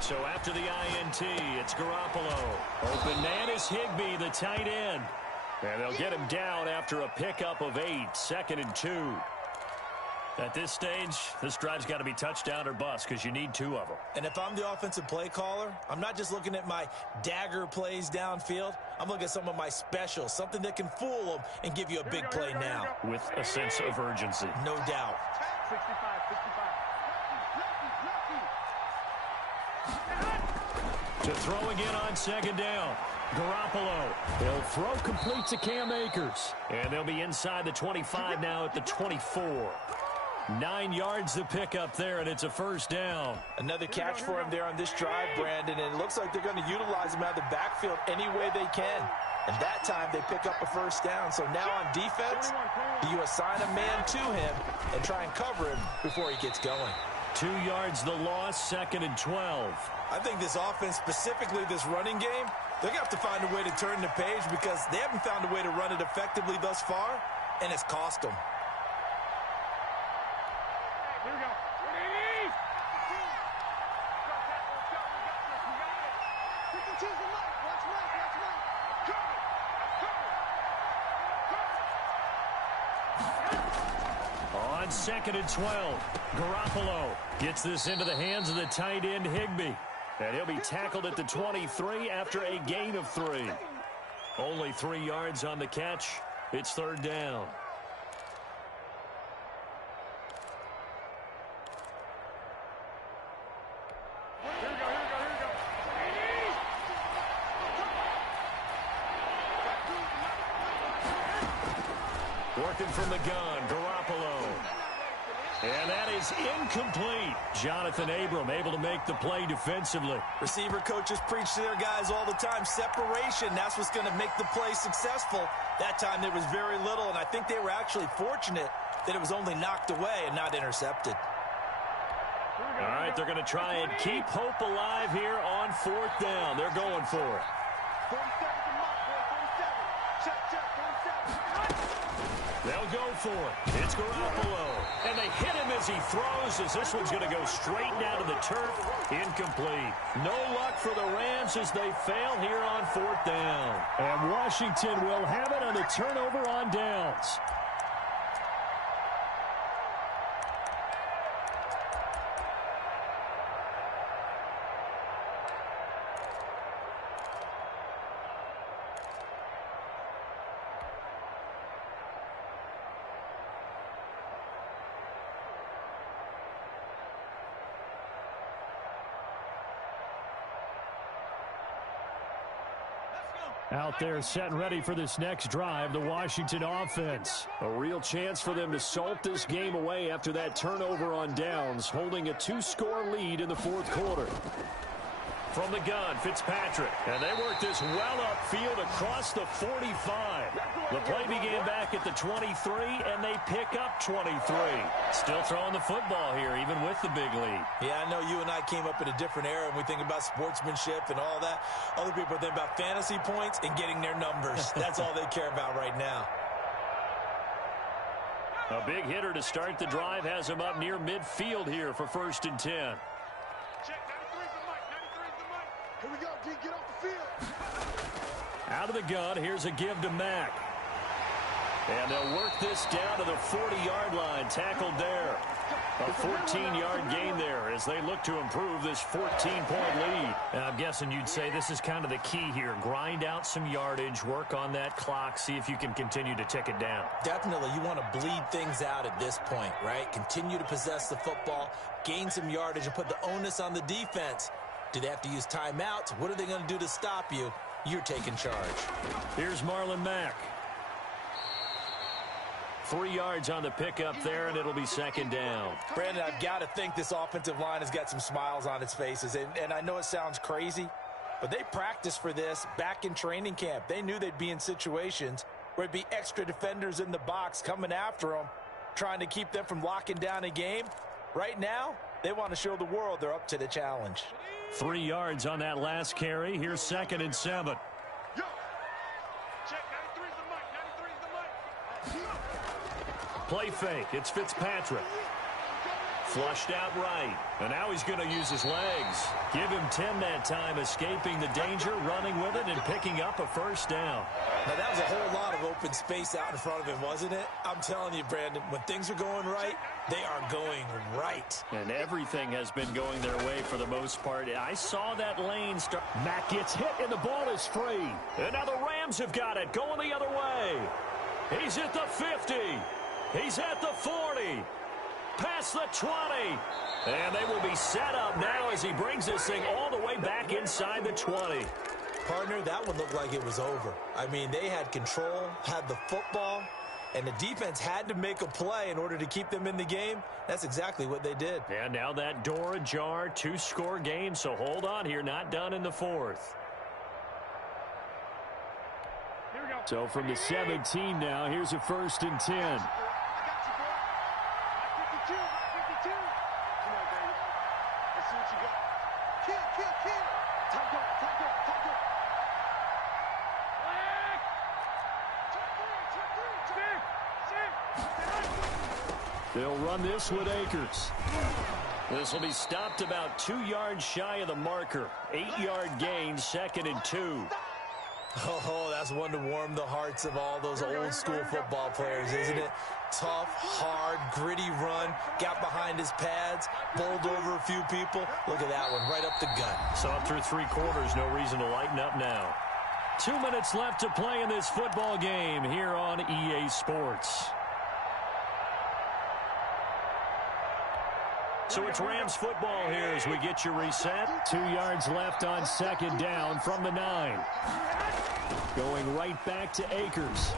So after the INT, it's Garoppolo. Open man is Higbee, the tight end. And they'll get him down after a pickup of 8, 2nd and 2. At this stage, this drive's got to be touchdown or bust because you need 2 of them. And if I'm the offensive play caller, I'm not just looking at my dagger plays downfield. I'm looking at some of my specials, something that can fool them and give you a big play now. With a sense of urgency. No doubt. 65. To throw again on 2nd down. Garoppolo. He'll throw complete to Cam Akers. And they'll be inside the 25 now at the 24. 9 yards to pick up there, and it's a 1st down. Another catch for him there on this drive, Brandon, and it looks like they're going to utilize him out of the backfield any way they can. And that time they pick up a 1st down. So now on defense, you assign a man to him and try and cover him before he gets going. 2 yards the loss, 2nd and 12. I think this offense, specifically this running game, they're going to have to find a way to turn the page because they haven't found a way to run it effectively thus far, and it's cost them. Here we go. Release! On 2nd and 12, Garoppolo gets this into the hands of the tight end Higbee. And he'll be tackled at the 23 after a gain of 3. Only 3 yards on the catch. It's 3rd down. Working from the gun, Garoppolo. And that is incomplete. Jonathan Abram able to make the play defensively. Receiver coaches preach to their guys all the time. Separation, that's what's going to make the play successful. That time there was very little, and I think they were actually fortunate that it was only knocked away and not intercepted. All right, they're going to try and keep hope alive here on 4th down. They're going for it. 47 to Mark, 47. Check, 47. They'll go for it. It's Garoppolo. And they hit him as he throws, as this one's going to go straight down to the turf. Incomplete. No luck for the Rams as they fail here on 4th down. And Washington will have it on the turnover on downs. Out there set and ready for this next drive, the Washington offense. A real chance for them to salt this game away after that turnover on downs, holding a 2-score lead in the 4th quarter. From the gun, Fitzpatrick. And they work this well upfield across the 45. The play began back at the 23, and they pick up 23. Still throwing the football here, even with the big lead. Yeah, I know you and I came up in a different era, and we think about sportsmanship and all that. Other people think about fantasy points and getting their numbers. That's all they care about right now. A big hitter to start the drive has him up near midfield here for 1st and 10. Check, 93's the mic, 93's the mic. Here we go, D, get off the field. Out of the gun, here's a give to Mack. And they'll work this down to the 40-yard line, tackled there. A 14-yard gain there as they look to improve this 14-point lead. And I'm guessing you'd say this is kind of the key here. Grind out some yardage, work on that clock, see if you can continue to tick it down. Definitely, you want to bleed things out at this point, right? Continue to possess the football, gain some yardage, and put the onus on the defense. Do they have to use timeouts? What are they going to do to stop you? You're taking charge. Here's Marlon Mack. 3 yards on the pickup there, and it'll be 2nd down. Brandon, I've got to think this offensive line has got some smiles on its faces. And I know it sounds crazy, but they practiced for this back in training camp. They knew they'd be in situations where it'd be extra defenders in the box coming after them, trying to keep them from locking down a game. Right now, they want to show the world they're up to the challenge. 3 yards on that last carry. Here's 2nd and 7. Yo. Check, 93's the mic, 93's the mic. Play fake. It's Fitzpatrick. Flushed out right. And now he's going to use his legs. Give him 10 that time, escaping the danger, running with it, and picking up a 1st down. Now, that was a whole lot of open space out in front of him, wasn't it? I'm telling you, Brandon, when things are going right, they are going right. And everything has been going their way for the most part. I saw that lane start. Mack gets hit, and the ball is free. And now the Rams have got it, going the other way. He's at the 50. He's at the 40. Past the 20. And they will be set up now as he brings this thing all the way back inside the 20. Partner, that one looked like it was over. I mean, they had control, had the football, and the defense had to make a play in order to keep them in the game. That's exactly what they did. And now that door ajar, 2-score game, so hold on here, not done in the 4th. Here we go. So from the 17 now, here's a 1st and 10. I got you, boy. 52, 52. Come on, baby. They'll run this with Akers. This will be stopped about 2 yards shy of the marker. 8-yard gain, 2nd and 2. Oh, that's one to warm the hearts of all those old-school football players, isn't it? Tough, hard, gritty run. Got behind his pads, bowled over a few people. Look at that one, right up the gut. So up through 3 quarters, no reason to lighten up now. 2 minutes left to play in this football game here on EA Sports. So it's Rams football here as we get you reset. 2 yards left on 2nd down from the 9. Going right back to Akers.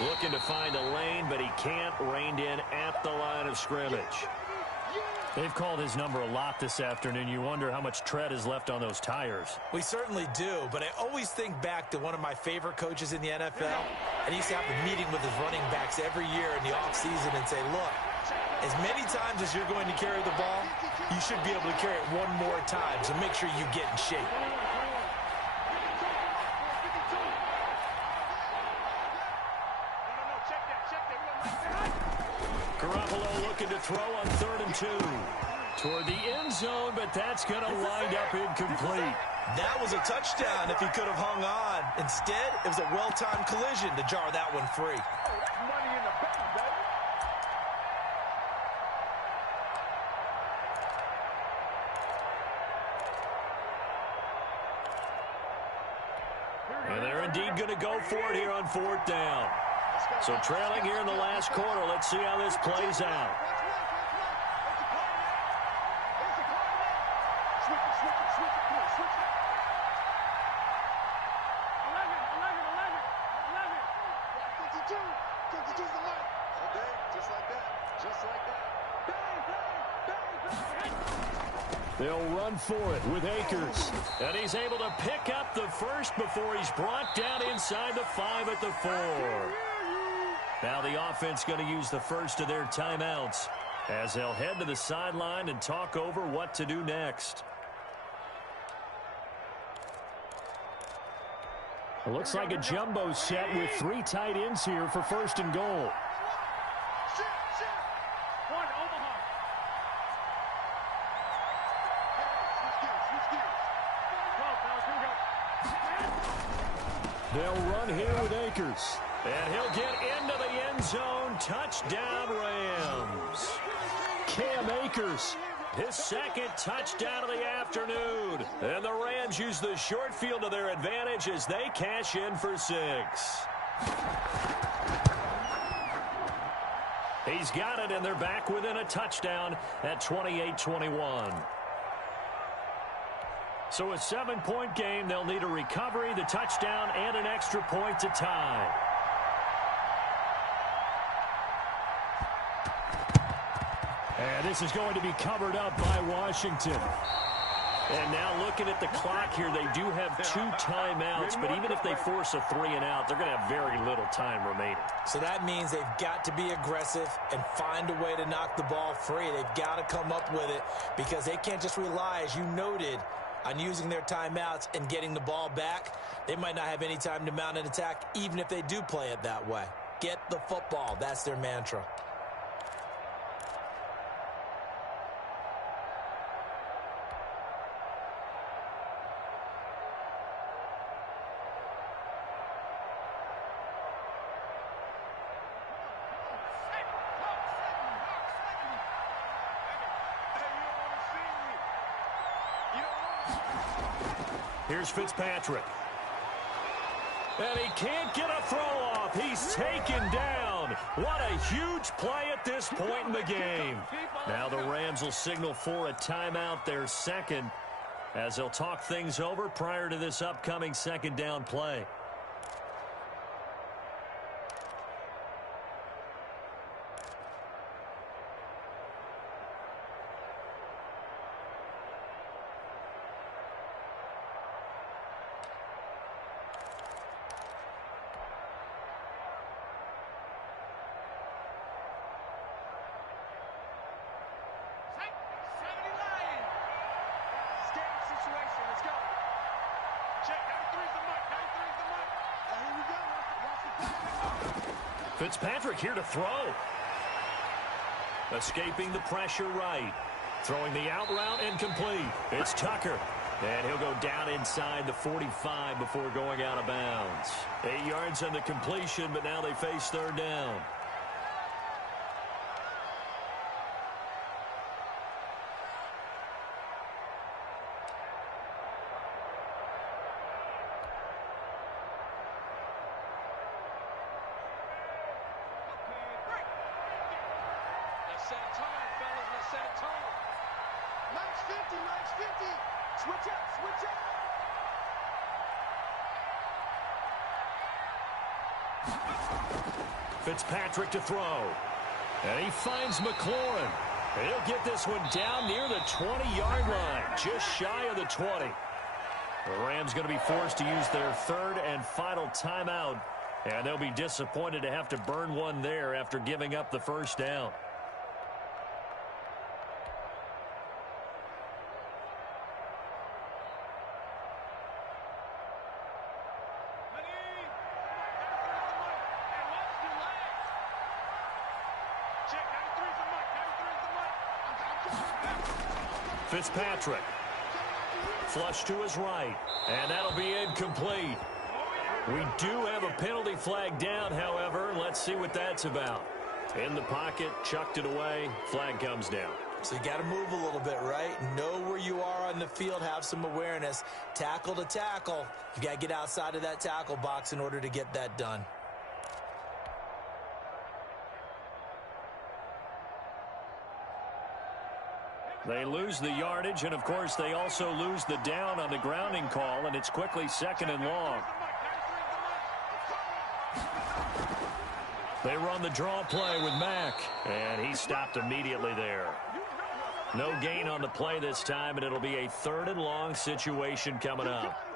Looking to find a lane, but he can't. Reined in at the line of scrimmage. They've called his number a lot this afternoon. You wonder how much tread is left on those tires. We certainly do, but I always think back to one of my favorite coaches in the NFL. And he used to have a meeting with his running backs every year in the offseason and say, look, as many times as you're going to carry the ball, you should be able to carry it one more time, so make sure you get in shape. Garoppolo looking to throw on 3rd and 2. Toward the end zone, but that's going to wind up incomplete. That was a touchdown if he could have hung on. Instead, it was a well-timed collision to jar that one free. Money in the bank, baby. And they're indeed going to go for it here on 4th down. So trailing here in the last quarter. Let's see how this plays out. They'll run for it with Akers. And he's able to pick up the first before he's brought down inside the 5 at the 4. Now the offense going to use the first of their timeouts as they'll head to the sideline and talk over what to do next. It looks like a jumbo set with 3 tight ends here for 1st and goal. They'll run here with Akers. And he'll get into the end zone. Touchdown, Rams. Cam Akers, his 2nd touchdown of the afternoon. And the Rams use the short field to their advantage as they cash in for 6. He's got it, and they're back within a touchdown at 28-21. So a 7-point game. They'll need a recovery, the touchdown, and an extra point to tie. And this is going to be covered up by Washington. And now looking at the clock here, they do have 2 timeouts, but even if they force a 3 and out, they're going to have very little time remaining. So that means they've got to be aggressive and find a way to knock the ball free. They've got to come up with it because they can't just rely, as you noted, on using their timeouts and getting the ball back. They might not have any time to mount an attack, even if they do play it that way. Get the football. That's their mantra. Here's Fitzpatrick. And he can't get a throw off. He's taken down. What a huge play at this point in the game. Now the Rams will signal for a timeout, their 2nd, as they'll talk things over prior to this upcoming 2nd down play. Fitzpatrick here to throw. Escaping the pressure right. Throwing the out route and complete. It's Tucker. And he'll go down inside the 45 before going out of bounds. 8 yards on the completion, but now they face third down. Fitzpatrick to throw. And he finds McLaurin. He'll get this one down near the 20-yard line, just shy of the 20. The Rams going to be forced to use their third and final timeout, and they'll be disappointed to have to burn one there after giving up the first down. Fitzpatrick. Flush to his right. And that'll be incomplete. We do have a penalty flag down, however. Let's see what that's about. In the pocket, chucked it away. Flag comes down. So you got to move a little bit, right? Know where you are on the field. Have some awareness. Tackle to tackle. You got to get outside of that tackle box in order to get that done. They lose the yardage, and, of course, they also lose the down on the grounding call, and it's quickly second and long. They run the draw play with Mack, and he stopped immediately there. No gain on the play this time, and it'll be a third and long situation coming up.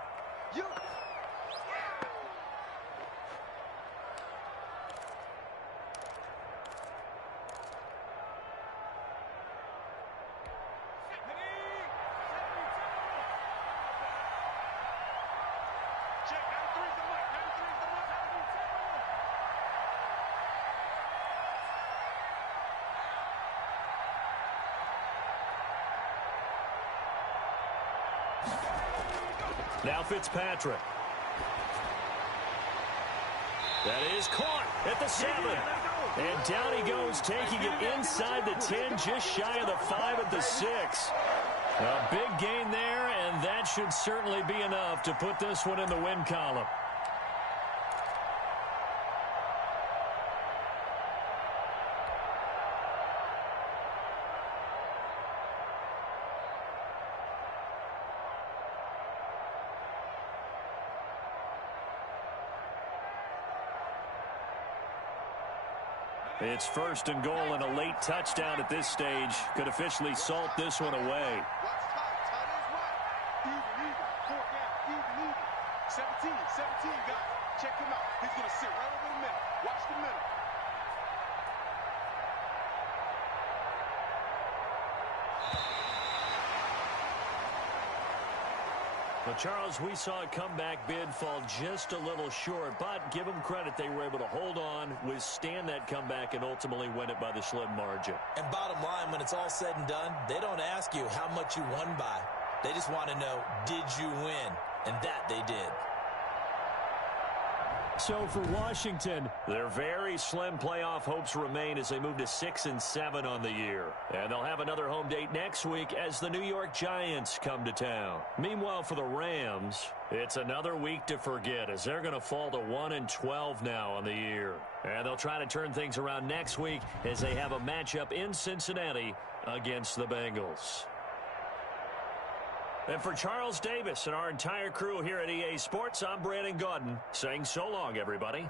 Now Fitzpatrick. That is caught at the 7. And down he goes, taking it inside the 10, just shy of the 5 at the 6. A big gain there, and that should certainly be enough to put this one in the win column. It's first and goal, and a late touchdown at this stage could officially salt this one away. What's tight? Tight is right. Even. 4 down. Even. 17 guys. Check him out. He's going to sit right over the middle. Watch the middle. Well, Charles, we saw a comeback bid fall just a little short, but give them credit. They were able to hold on, withstand that comeback, and ultimately win it by the slim margin. And bottom line, when it's all said and done, they don't ask you how much you won by. They just want to know, did you win? And that they did. So for Washington, their very slim playoff hopes remain as they move to 6-7 on the year. And they'll have another home date next week as the New York Giants come to town. Meanwhile, for the Rams, it's another week to forget as they're going to fall to 1-12 now on the year. And they'll try to turn things around next week as they have a matchup in Cincinnati against the Bengals. And for Charles Davis and our entire crew here at EA Sports, I'm Brandon Gaudin saying so long, everybody.